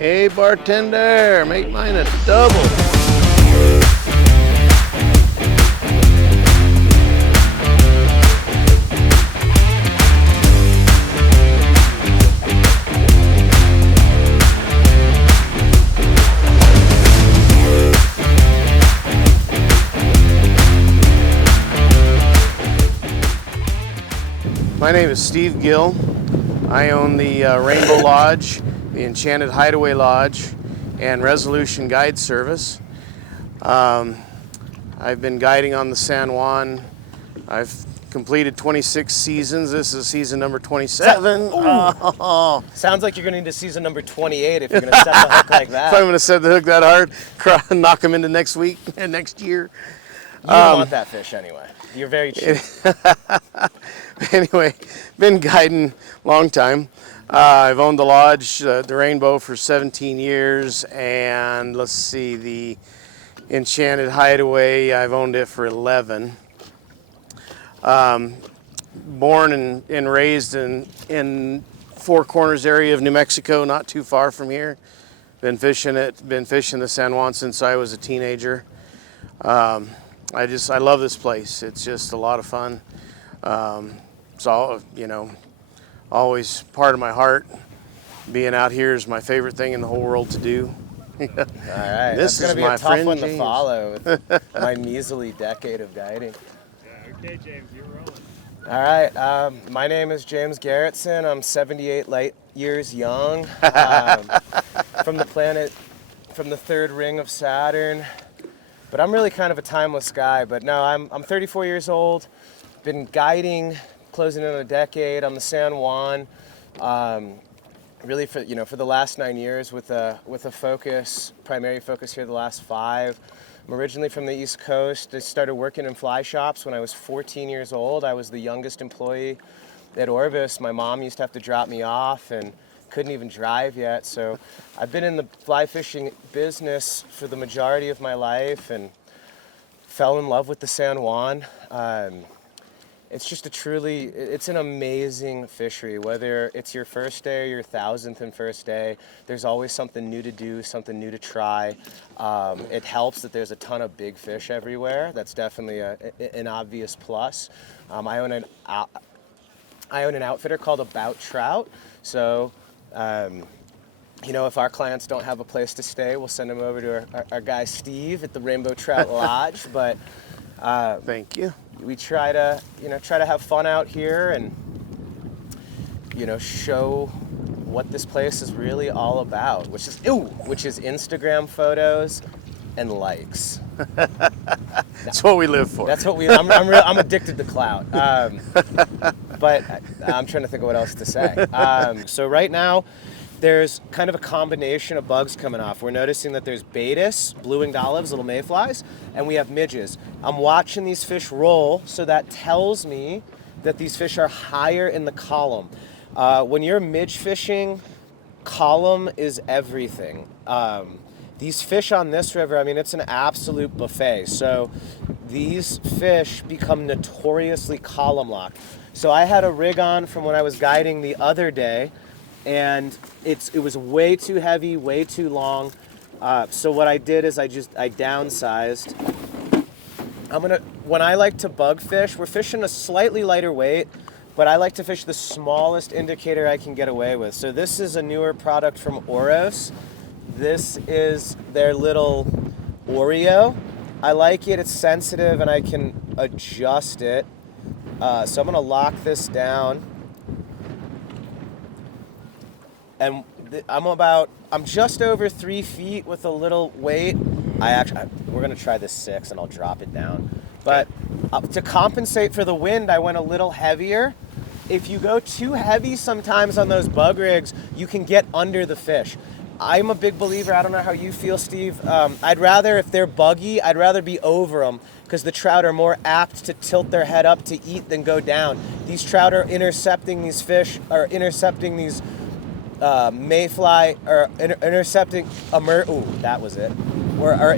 Hey bartender, make mine a double. My name is Steve Gill. I own the Rainbow Lodge, the Enchanted Hideaway Lodge, and Resolution Guide Service. I've been guiding on the San Juan. I've completed 26 seasons. This is season number 27. Oh. Sounds like you're going to need a season number 28 if you're going to set the hook like that. If I'm going to set the hook that hard, knock them into next week and next year. You don't want that fish anyway. You're very cheap. Anyway, been guiding a long time. I've owned the lodge, the Rainbow, for 17 years, and let's see, the Enchanted Hideaway, I've owned it for 11. Born and raised in Four Corners area of New Mexico, not too far from here. Been fishing the San Juan since I was a teenager. I love this place. It's just a lot of fun. It's all, always part of my heart. Being out here is my favorite thing in the whole world to do. All right, this is going to be my a tough one James. To follow with my measly decade of guiding. Yeah, okay, James, you're rolling. All right, my name is James Garrettson. I'm 78 light years young, from the third ring of Saturn. But I'm really kind of a timeless guy. But no, I'm 34 years old. Been guiding, closing in a decade on the San Juan. Really for the last 9 years with a primary focus here the last 5. I'm originally from the East Coast. I started working in fly shops when I was 14 years old. I was the youngest employee at Orvis. My mom used to have to drop me off and couldn't even drive yet. So I've been in the fly fishing business for the majority of my life and fell in love with the San Juan. It's just it's an amazing fishery. Whether it's your first day or your 1,000th and first day, there's always something new to do, something new to try. It helps that there's a ton of big fish everywhere. That's definitely an obvious plus. I own an outfitter called About Trout. So, if our clients don't have a place to stay, we'll send them over to our guy Steve at the Rainbow Trout Lodge. But Thank you. We try to have fun out here and show what this place is really all about, which is Instagram photos and likes. That's what we live for. That's what I'm addicted to clout. But I'm trying to think of what else to say. So right now, there's kind of a combination of bugs coming off. We're noticing that there's Baetis, blue-winged olives, little mayflies, and we have midges. I'm watching these fish roll, so that tells me that these fish are higher in the column. When you're midge fishing, column is everything. These fish on this river, it's an absolute buffet. So these fish become notoriously column locked. So I had a rig on from when I was guiding the other day, and it was way too heavy, way too long. So what I did is I downsized. When I like to bug fish, we're fishing a slightly lighter weight, but I like to fish the smallest indicator I can get away with. So this is a newer product from Oros. This is their little Oreo. I like it, it's sensitive, and I can adjust it. So I'm gonna lock this down. And I'm just over 3 feet with a little weight. We're gonna try this 6 and I'll drop it down. But to compensate for the wind, I went a little heavier. If you go too heavy sometimes on those bug rigs, you can get under the fish. I'm a big believer, I don't know how you feel, Steve. If they're buggy, I'd rather be over them because the trout are more apt to tilt their head up to eat than go down. These trout are intercepting these fish, or intercepting these mayfly, or intercepting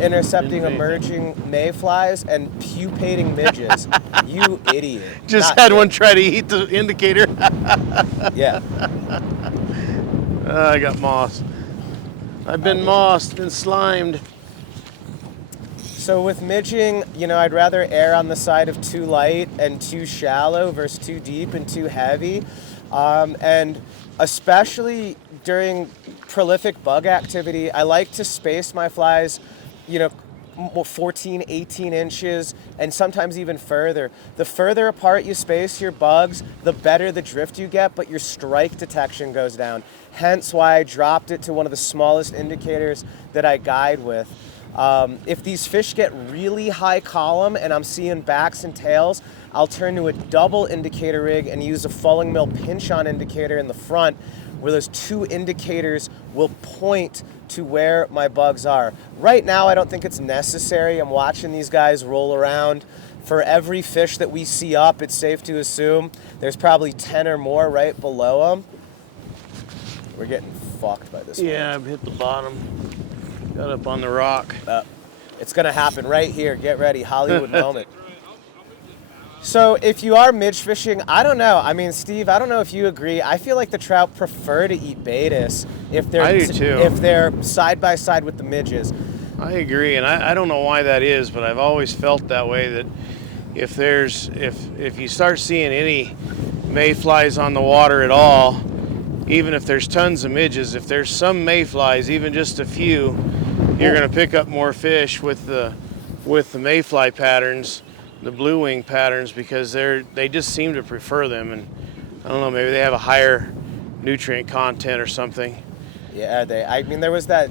intercepting emerging mayflies and pupating midges. You idiot. Just had one try to eat the indicator. Yeah. I got moss. I've been mossed and slimed. So with midging, you know, I'd rather err on the side of too light and too shallow versus too deep and too heavy. And especially during prolific bug activity, I like to space my flies, you know, 14, 18 inches, and sometimes even further. The further apart you space your bugs, the better the drift you get, but your strike detection goes down. Hence why I dropped it to one of the smallest indicators that I guide with. If these fish get really high column and I'm seeing backs and tails, I'll turn to a double indicator rig and use a falling mill pinch-on indicator in the front, where those two indicators will point to where my bugs are. Right now, I don't think it's necessary. I'm watching these guys roll around. For every fish that we see up, it's safe to assume there's probably 10 or more right below them. We're getting fucked by this one. Yeah, I've hit the bottom. Got up on the rock. It's gonna happen right here. Get ready, Hollywood moment. So if you are midge fishing, I don't know. I mean, Steve, I don't know if you agree. I feel like the trout prefer to eat Baetis if they're I do too. if they're side by side with the midges. I agree, and I don't know why that is, but I've always felt that way. That if you start seeing any mayflies on the water at all, even if there's tons of midges, if there's some mayflies, even just a few, you're going to pick up more fish with the mayfly patterns, the blue wing patterns, because they just seem to prefer them, and I don't know, maybe they have a higher nutrient content or something. Yeah, I mean, there was that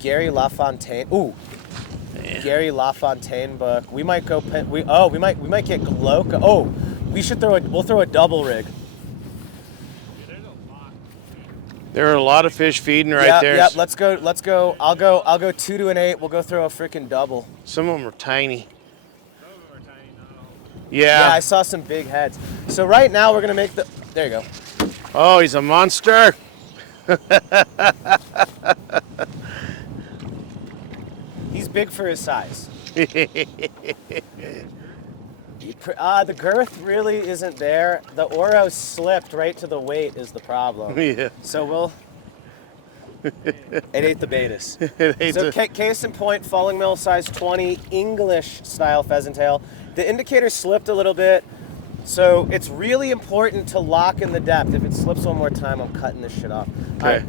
Gary LaFontaine. Ooh, Yeah. Gary LaFontaine book. We might go. We might get loco. Oh, we'll throw a double rig. There are a lot of fish feeding right there. Yeah, let's go. I'll go 2 to an 8. We'll go throw a freaking double. Some of them are tiny. Yeah, Yeah. I saw some big heads. So right now we're gonna make the. There you go. Oh, he's a monster. He's big for his size. The girth really isn't there. The Oro slipped right to the weight is the problem. Yeah. So it ate the Baetis. It ate So the- case in point, falling mill size 20, English style pheasant tail. The indicator slipped a little bit, so it's really important to lock in the depth. If it slips one more time, I'm cutting this shit off. Okay. All right,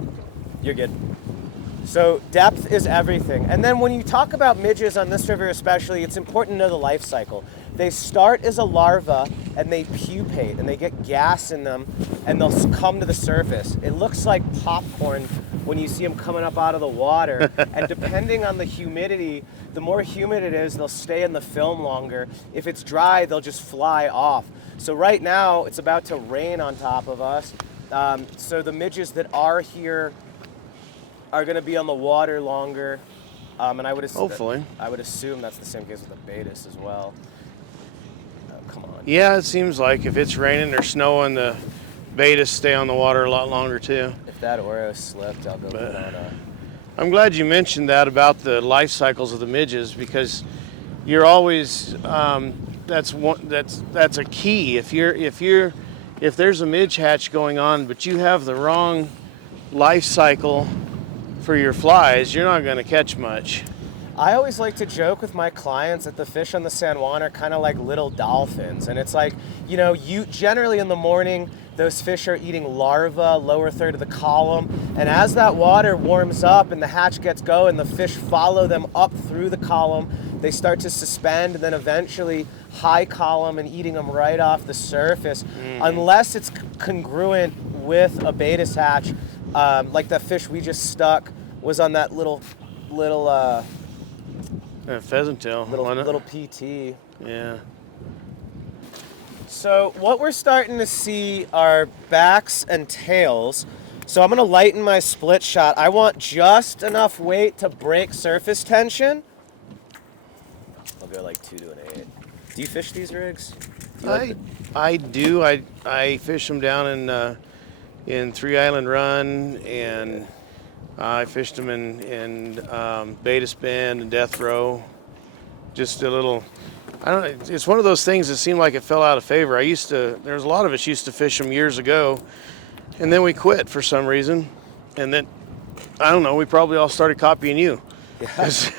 you're good. So depth is everything. And then when you talk about midges on this river especially, it's important to know the life cycle. They start as a larva and they pupate and they get gas in them and they'll come to the surface. It looks like popcorn when you see them coming up out of the water. And depending on the humidity, the more humid it is, they'll stay in the film longer. If it's dry, they'll just fly off. So right now, it's about to rain on top of us. So the midges that are here are going to be on the water longer, and I would assume Hopefully. that's the same case with the Baetis as well. Oh, come on. Yeah, it seems like if it's raining or snowing, the Baetis stay on the water a lot longer too. If that Oro slipped, I'll go put on a. I'm glad you mentioned that about the life cycles of the midges, because you're always that's a key. If there's a midge hatch going on, but you have the wrong life cycle for your flies, you're not going to catch much. I always like to joke with my clients that the fish on the San Juan are kind of like little dolphins. And it's like, you generally in the morning, those fish are eating larvae, lower third of the column. And as that water warms up and the hatch gets going, the fish follow them up through the column. They start to suspend and then eventually high column and eating them right off the surface. Unless it's congruent with a Baetis hatch, like that fish we just stuck was on that little Pheasant tail. little PT. Yeah. So what we're starting to see are backs and tails. So I'm gonna lighten my split shot. I want just enough weight to break surface tension. I'll go like 2 to an 8. Do you fish these rigs? I do. I fish them down in Three Island Run, and I fished them in Baetis Bend and Death Row. Just a little. I don't know. It's one of those things that seemed like it fell out of favor. There was a lot of us used to fish them years ago, and then we quit for some reason, and then I don't know. We probably all started copying you. It's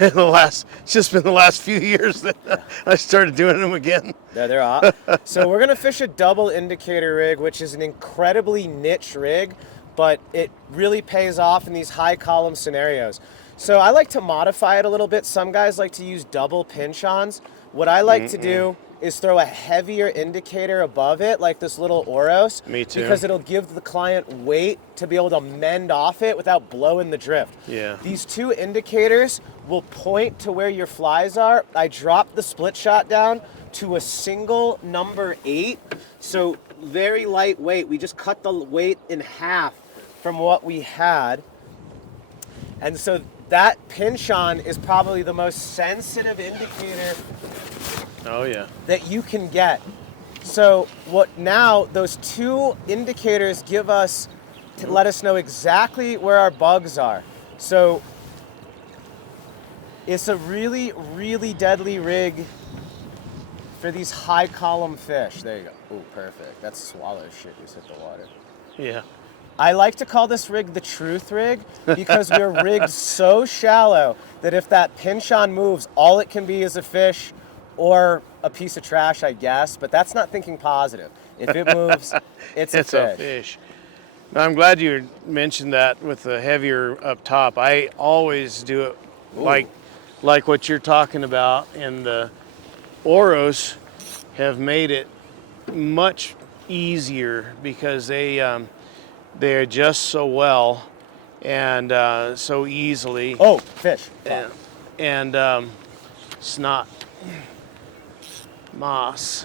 just been the last few years that I started doing them again. Yeah, they're hot. So we're gonna fish a double indicator rig, which is an incredibly niche rig, but it really pays off in these high column scenarios. So I like to modify it a little bit. Some guys like to use double pinch-ons. What I like to do is throw a heavier indicator above it, like this little Oros. Me too. Because it'll give the client weight to be able to mend off it without blowing the drift. Yeah. These two indicators will point to where your flies are. I dropped the split shot down to a single number 8. So very lightweight. We just cut the weight in half from what we had. And so that pinch-on is probably the most sensitive indicator Oh yeah. that you can get. So what now, those two indicators give us, to let us know exactly where our bugs are. So it's a really, really deadly rig for these high column fish. There you go. Oh, perfect. That's swallow shit just hit the water. Yeah. I like to call this rig the truth rig because we're rigged so shallow that if that pinch-on moves, all it can be is a fish or a piece of trash, I guess, but that's not thinking positive. If it moves, it's a fish. Now, I'm glad you mentioned that with the heavier up top. I always do it like what you're talking about, and the Oros have made it much easier because they adjust so well and so easily. Oh, fish. And snot. Moss.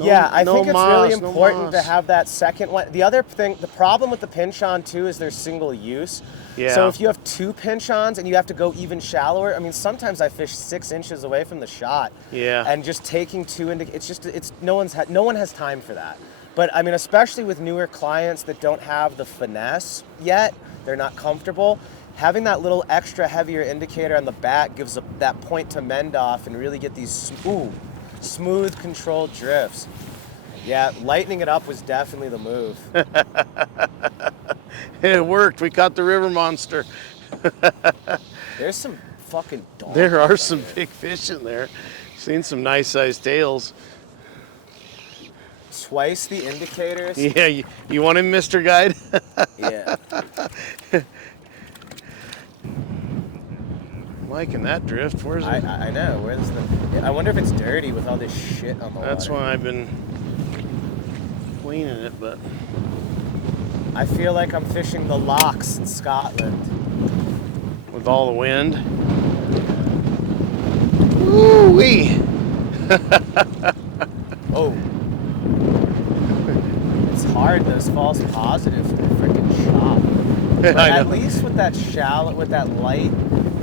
I think it's really no important to moss. have that second one. The other thing, the problem with the pinch-on too is they're single use. Yeah. So if you have two pinch-ons and you have to go even shallower, I mean, sometimes I fish 6 inches away from the shot. Yeah. And just taking two into, no one has time for that. But I mean, especially with newer clients that don't have the finesse yet, they're not comfortable. Having that little extra heavier indicator on the back gives that point to mend off and really get these smooth, controlled drifts. Yeah, lightening it up was definitely the move. It worked. We caught the river monster. There's some fucking dogs. There are some big fish in there. Seen some nice sized tails. Twice the indicators. Yeah, you want him, Mr. Guide? Yeah. Liking that drift. Where's it? I know. Where's the? I wonder if it's dirty with all this shit on the water. That's why I've been cleaning it, but I feel like I'm fishing the locks in Scotland. with all the wind. Woo-wee. Oh. It's hard, those false positives from the freaking shop. But I at know. least with that light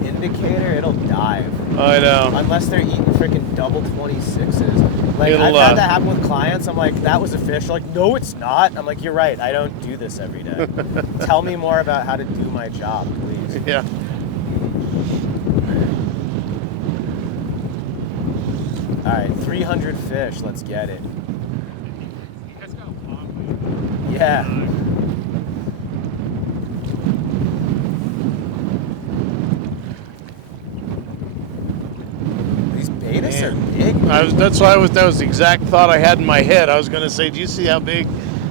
indicator, it'll dive. I know. Unless they're eating freaking double 26s. Like, It'll, I've had that happen with clients. I'm like, that was a fish. They're like, no, it's not. I'm like, you're right. I don't do this every day. Tell me more about how to do my job, please. Yeah. All right, 300 fish. Let's get it. Yeah. These Baetis are big. That was the exact thought I had in my head. I was going to say, do you see how big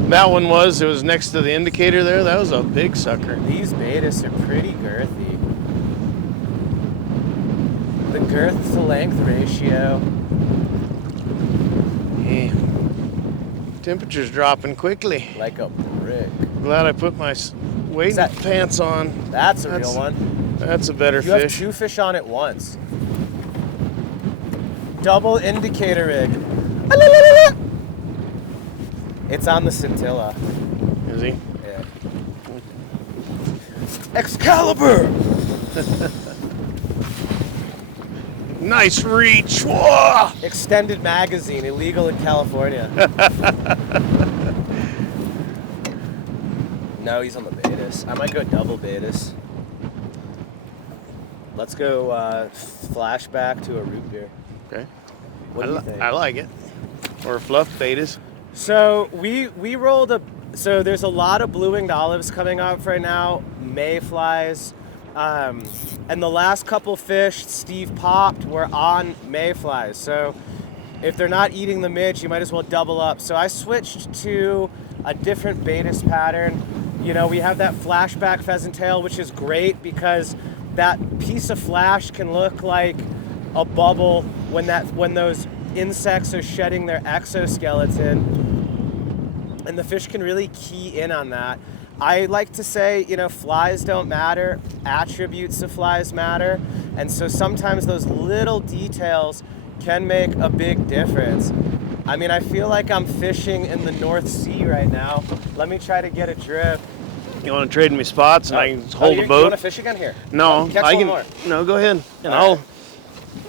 that one was? It was next to the indicator there. That was a big sucker. These Baetis are pretty girthy. The girth to length ratio. Yeah. Temperature's dropping quickly. Like a brick. Glad I put my wading pants on. That's a real one. That's a better You have fish. 2 fish on at once. Double indicator rig. It's on the scintilla. Is he? Yeah. Excalibur! Nice reach. Whoa! Extended magazine, illegal in California. No, he's on the Baetis. I might go double Baetis. Let's go flashback to a root beer. Okay. What do you think? I like it. Or fluff Baetis. So we rolled a So there's a lot of blue-winged olives coming up right now, mayflies, and the last couple fish Steve popped were on mayflies. So if they're not eating the midge, you might as well double up. So I switched to a different Baetis pattern. You know, we have that flashback pheasant tail, which is great because that piece of flash can look like a bubble when those insects are shedding their exoskeleton, and the fish can really key in on that. I like to say, you know, flies don't matter, attributes of flies matter, and so sometimes those little details can make a big difference. I mean, I feel like I'm fishing in the North Sea right now. Let me try to get a drift. You want to trade me spots and I can hold the boat? You want to fish again here? No, Catch I one can. more. No, go ahead, and All right.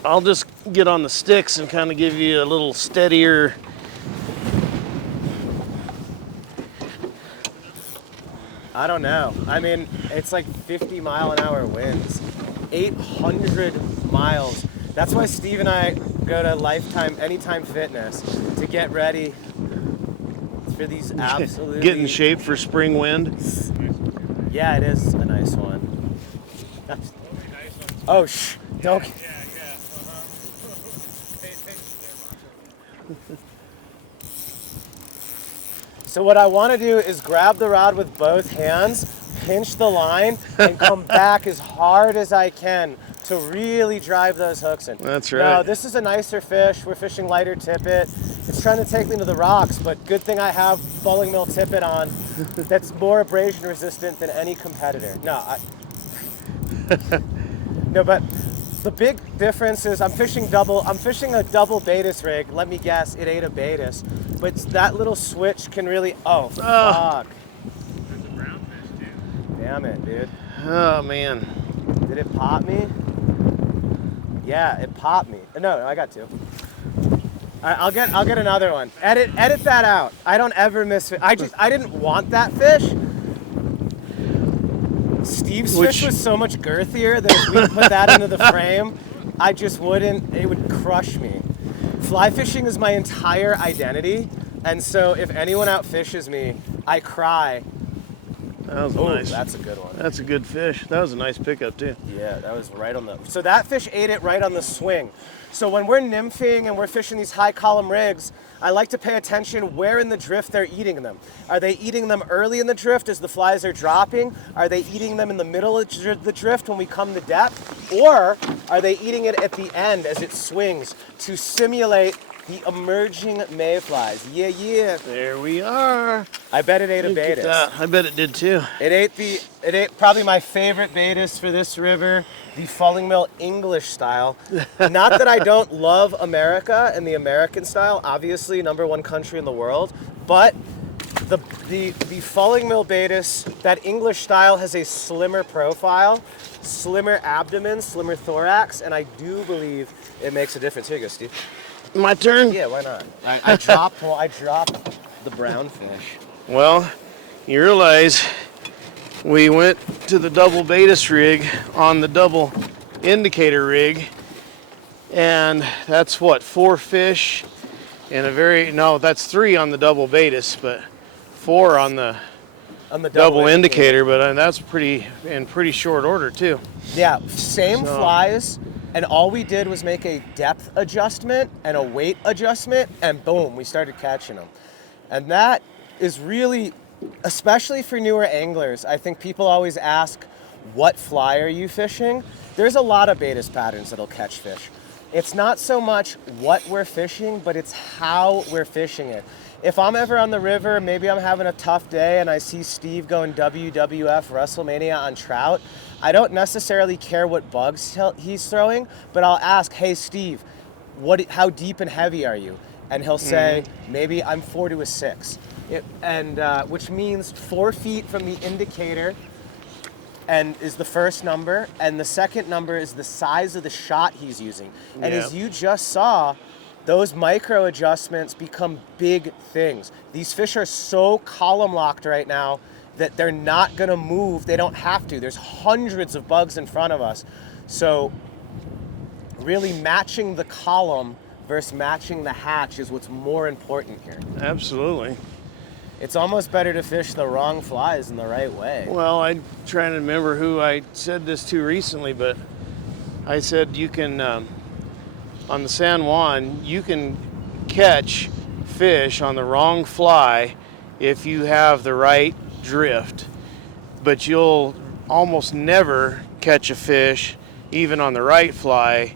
I'll just get on the sticks and kind of give you a little steadier. I don't know. I mean, it's like 50-mile-an-hour winds, 800 miles. That's why Steve and I go to Anytime Fitness to get ready for these absolutely... Get in shape for spring wind. Yeah, it is a nice one. Oh, shh, don't... Yeah. Pay attention there, So what I want to do is grab the rod with both hands, pinch the line, and come back as hard as I can to really drive those hooks in. That's right. Now, this is a nicer fish. We're fishing lighter tippet. It's trying to take me to the rocks, but good thing I have bowling mill tippet on that's more abrasion resistant than any competitor. No, but the big difference is I'm fishing a double Baetis rig. Let me guess, it ate a Baetis. But that little switch can really, fuck. There's a brown fish too. Damn it, dude. Oh man. Did it pop me? Yeah, it popped me. No, I got two. All right, I'll get another one. Edit that out. I don't ever miss it. I didn't want that fish. Steve's fish was so much girthier that if we put that into the frame, I just wouldn't, it would crush me. Fly fishing is my entire identity, and so if anyone outfishes me, I cry. That was nice. That's a good one. That's a good fish. That was a nice pickup too. Yeah, that was right on the... So that fish ate it right on the swing. So when we're nymphing and we're fishing these high column rigs, I like to pay attention where in the drift they're eating them. Are they eating them early in the drift as the flies are dropping? Are they eating them in the middle of the drift when we come to depth? Or are they eating it at the end as it swings to simulate the emerging mayflies? Yeah. There we are. I bet it ate a Look at Baetis. that. I bet it did too. It ate probably my favorite Baetis for this river, the Falling Mill English style. Not that I don't love America and the American style, obviously #1 country in the world, but the Falling Mill Baetis, that English style, has a slimmer profile, slimmer abdomen, slimmer thorax, and I do believe it makes a difference. Here you go, Steve. My turn? Yeah, why not? I dropped the brown fish. Well, you realize we went to the double Baetis rig on the double indicator rig, and that's what, 4 fish in a that's 3 on the double Baetis, but 4 on the double indicator, but that's pretty short order too. Yeah, same flies, and all we did was make a depth adjustment and a weight adjustment, and boom, we started catching them. And that is really, especially for newer anglers, I think people always ask, what fly are you fishing? There's a lot of Baetis patterns that'll catch fish. It's not so much what we're fishing, but it's how we're fishing it. If I'm ever on the river, maybe I'm having a tough day and I see Steve going WWF WrestleMania on trout, I don't necessarily care what bugs he's throwing, but I'll ask, hey Steve, how deep and heavy are you? And he'll say, maybe I'm 4 to a 6. Which means 4 feet from the indicator and is the first number, and the second number is the size of the shot he's using. And as you just saw, those micro adjustments become big things. These fish are so column locked right now that they're not gonna move. They don't have to. There's hundreds of bugs in front of us. So really matching the column versus matching the hatch is what's more important here. Absolutely. It's almost better to fish the wrong flies in the right way. Well, I'm trying to remember who I said this to recently, but I said you can, on the San Juan, you can catch fish on the wrong fly if you have the right drift, but you'll almost never catch a fish, even on the right fly,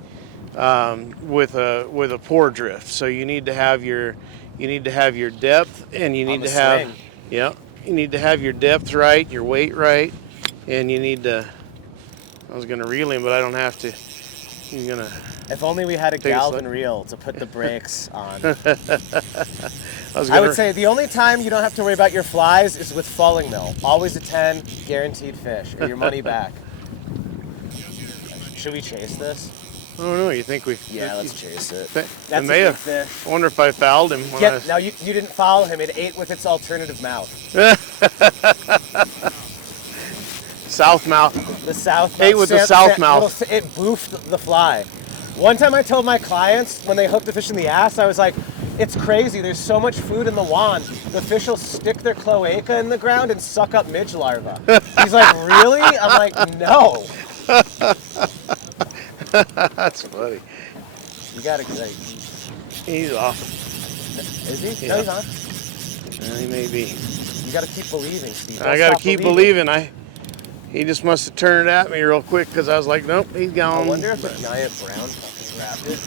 with a poor drift. So you need to have your depth, and you need to have swing. yeah, you need to have your depth right, your weight right, and you need to. I was gonna reel him, but I don't have to. You're gonna. If only we had a Take a Galvin slip. reel to put the brakes on. I would say the only time you don't have to worry about your flies is with falling mill. Always a 10, guaranteed fish, or your money back. Should we chase this? I don't know. You think we? Yeah, let's chase it. I That's may a big have. fish. I wonder if I fouled him. When I Yeah, was- now you didn't follow him. It ate with its alternative mouth. South mouth. The south Ate with the south mouth. It boofed the fly. One time I told my clients when they hooked the fish in the ass, I was like, it's crazy. There's so much food in the wand. The fish will stick their cloaca in the ground and suck up midge larvae. He's like, really? I'm like, no. That's funny. You gotta, like, He's off. is he? Yeah. No, he's not. He may be. You gotta keep believing, Steve. I Don't gotta stop keep believing. He just must have turned it at me real quick because I was like, nope, he's I gone. wonder if a giant brown fucking grabbed it.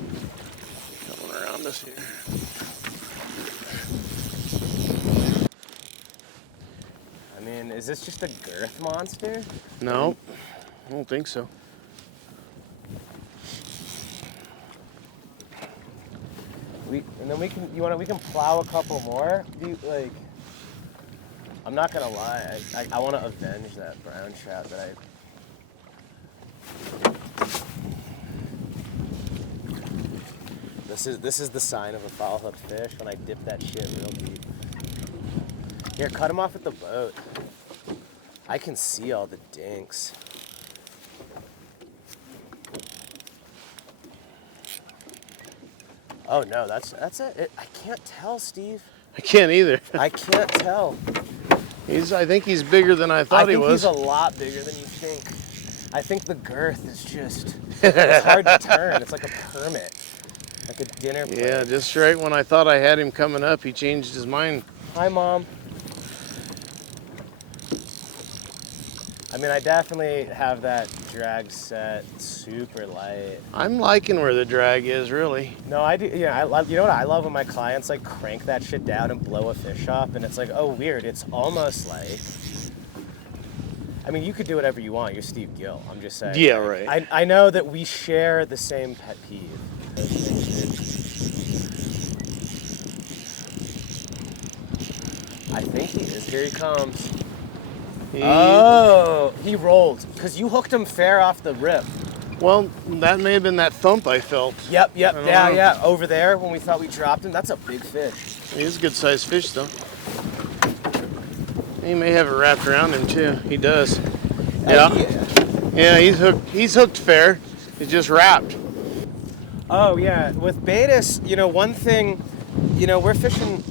Coming around us here. I mean, is this just a girth monster? No, I don't think so. And then we can plow a couple more. Like, I'm not gonna lie, I want to avenge that brown trout that I. This is the sign of a foul hooked fish when I dip that shit real deep. Here, cut him off at the boat. I can see all the dinks. Oh no, that's it. I can't tell, Steve. I can't either. I can't tell. I think he's bigger than I thought he was. He's a lot bigger than you think. I think the girth is just, it's hard to turn. It's like a permit, like a dinner plate. Yeah, just right when I thought I had him coming up, he changed his mind. Hi, Mom. I mean, I definitely have that drag set super light. I'm liking where the drag is, really. No, I do. Yeah, I love. You know what I love when my clients like crank that shit down and blow a fish up, and it's like, oh, weird. It's almost like. I mean, you could do whatever you want. You're Steve Gill. I'm just saying. Yeah, like, right. I know that we share the same pet peeve. I think he is. Here he comes. Oh, he rolled because you hooked him fair off the rip. Well, that may have been that thump I felt. Yep, I don't know. yeah. Over there when we thought we dropped him, that's a big fish. He's a good sized fish, though. He may have it wrapped around him, too. He does. Yeah. Yeah, he's hooked fair. He's just wrapped. Oh yeah, with Baetis, you know, one thing, you know, we're fishing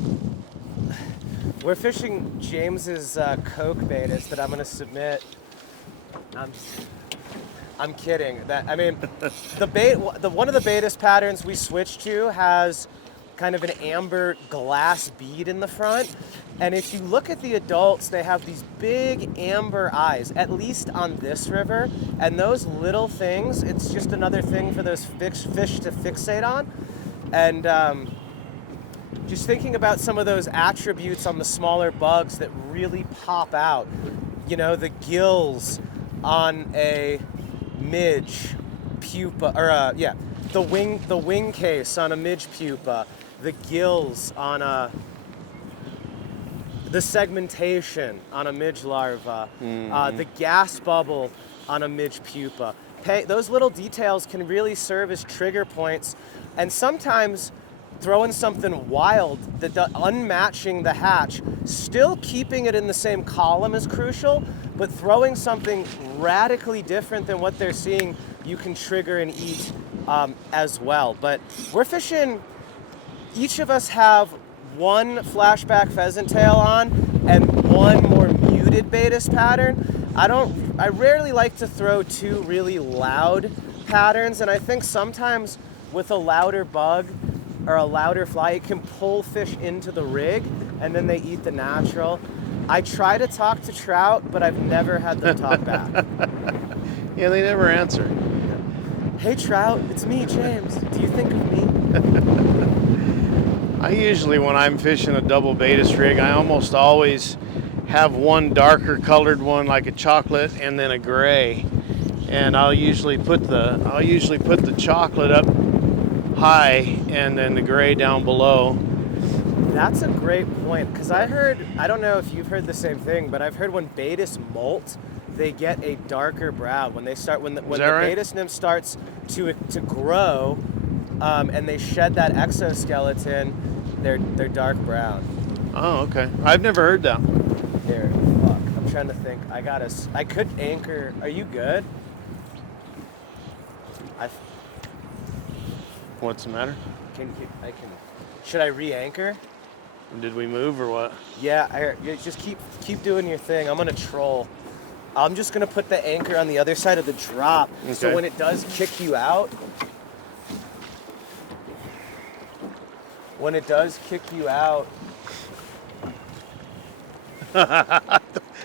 James's Coke Baetis that I'm gonna submit. I'm kidding. One of the Baetis patterns we switched to has kind of an amber glass bead in the front. And if you look at the adults, they have these big amber eyes, at least on this river. And those little things, it's just another thing for those fish to fixate on. And just thinking about some of those attributes on the smaller bugs that really pop out. You know, the gills on a midge pupa, or the wing case on a midge pupa, the gills on the segmentation on a midge larva, the gas bubble on a midge pupa. Those little details can really serve as trigger points, and sometimes throwing something wild, unmatching the hatch, still keeping it in the same column is crucial, but throwing something radically different than what they're seeing, you can trigger and eat as well. But we're fishing, each of us have one flashback pheasant tail on and one more muted Baetis pattern. I rarely like to throw two really loud patterns, and I think sometimes with a louder bug or a louder fly, it can pull fish into the rig and then they eat the natural. I try to talk to trout, but I've never had them talk back. Yeah, they never answer. Hey trout, it's me, James. Do you think of me? I usually, when I'm fishing a double Baetis rig, I almost always have one darker colored one, like a chocolate, and then a gray. And I'll usually put the chocolate up high and then the gray down below. That's a great point, because I don't know if you've heard the same thing, but I've heard when Baetis molt, they get a darker brow when the right? Baetis nymph starts to grow, and they shed that exoskeleton, they're dark brown. Oh, okay. I've never heard that. Here, look, I'm trying to think. I could anchor. Are you good? What's the matter? Should I re-anchor? Did we move or what? Yeah, just keep doing your thing. I'm gonna troll. I'm just gonna put the anchor on the other side of the drop, so Okay. when it does kick you out,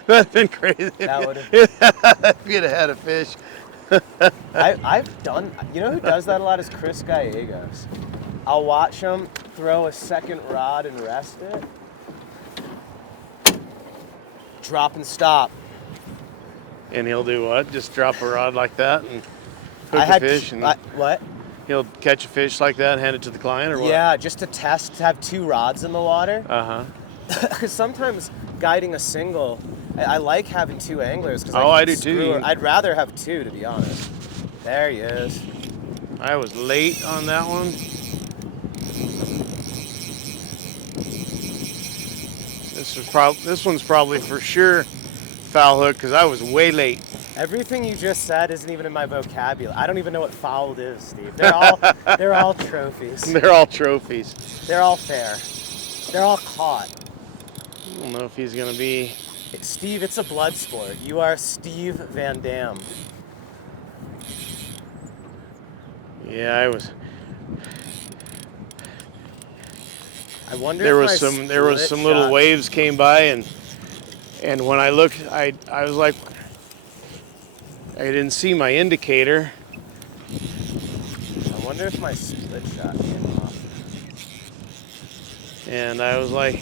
That'd been crazy. That would've- If you'd have had a fish. I've done. You know who does that a lot is Chris Gallegos. I'll watch him throw a second rod and rest it, drop and stop. And he'll do what? Just drop a rod like that and hook a fish, and what? he'll catch a fish like that and hand it to the client, or what? Yeah, just to test, to have two rods in the water. Uh-huh. Because sometimes guiding a single, I like having two anglers. Cause I do too. I'd rather have two, to be honest. There he is. I was late on that one. This one's probably for sure foul hook, because I was way late. Everything you just said isn't even in my vocabulary. I don't even know what fouled is, Steve. They're all trophies. They're all trophies. They're all fair. They're all caught. I don't know if he's gonna be. Steve, it's a blood sport. You are Steve Van Dam. Yeah, I was. I wonder There if was my some split little shot- waves came by, and when I looked, I was like, I didn't see my indicator. I wonder if my split shot came off. And I was like,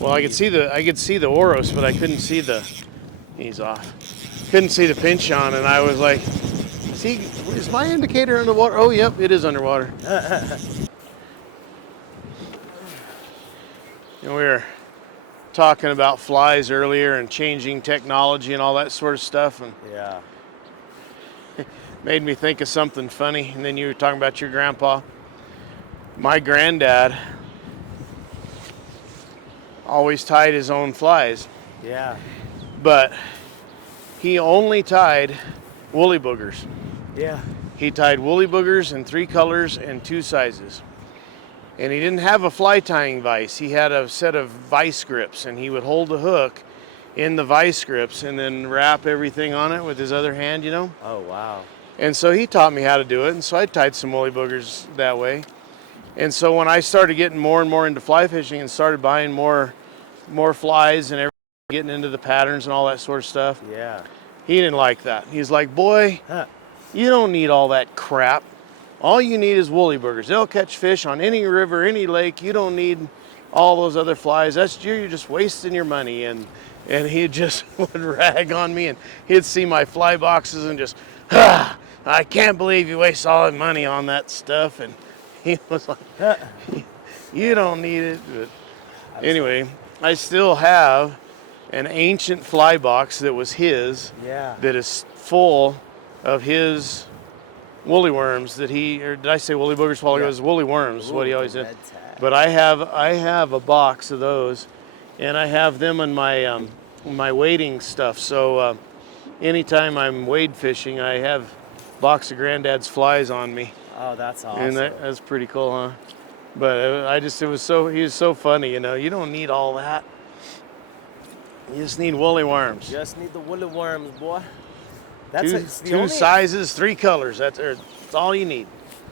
well, I could see the Oros, but I couldn't see he's off. Couldn't see the pinch on, and I was like, see, is my indicator underwater? Oh, yep, it is underwater. And we were talking about flies earlier and changing technology and all that sort of stuff, and Yeah. made me think of something funny. And then you were talking about your grandpa. My granddad always tied his own flies, Yeah. but he only tied woolly boogers. Yeah. He tied woolly boogers in 3 colors and 2 sizes. And he didn't have a fly tying vise. He had a set of vice grips, and he would hold the hook in the vice grips and then wrap everything on it with his other hand, you know? Oh, wow. And so he taught me how to do it, and so I tied some woolly boogers that way. And so when I started getting more and more into fly fishing and started buying more flies and everything, getting into the patterns and all that sort of stuff, Yeah. he didn't like that. He's like, boy, Huh. you don't need all that crap. All you need is woolly boogers. They'll catch fish on any river, any lake. You don't need all those other flies. You're just wasting your money. And he just would rag on me, and he'd see my fly boxes and just, I can't believe you waste all that money on that stuff. And he was like, you don't need it. But anyway, I still have an ancient fly box that was his, Yeah. that is full of his woolly worms that he, or did I say woolly boogers? Well, it was woolly worms, is what he always the said. red tag. But I have a box of those, and I have them in my my wading stuff. So anytime I'm wade fishing, I have a box of Granddad's flies on me, Oh, that's awesome. and that's pretty cool, huh? But he was so funny, you know. You don't need all that. You just need woolly worms. Just need the woolly worms, boy. Two sizes, 3 colors. That's all you need.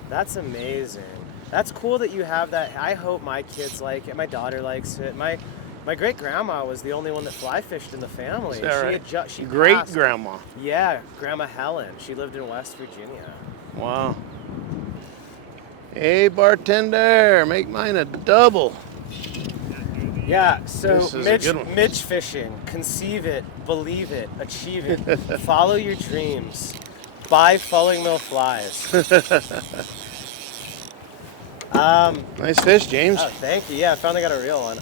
That's amazing. That's cool that you have that. I hope my kids like it. My daughter likes it. My great grandma was the only one that fly fished in the family. Is that right? She Great passed. grandma. Yeah, Grandma Helen. She lived in West Virginia. Wow. Hey, bartender, make mine a double. Yeah, so This is a good one. midge fishing. Conceive it, believe it, achieve it. Follow your dreams. Buy fulling mill flies. Nice fish, James. Oh, thank you. Yeah, I finally got a real one.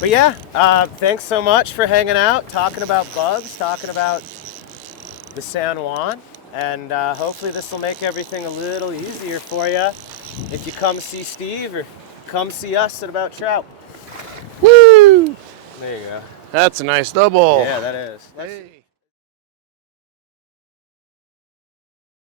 But yeah, thanks so much for hanging out, talking about bugs, talking about the San Juan, and hopefully this will make everything a little easier for you if you come see Steve or come see us at About Trout. Woo! There you go. That's a nice double. Yeah, that is. Hey.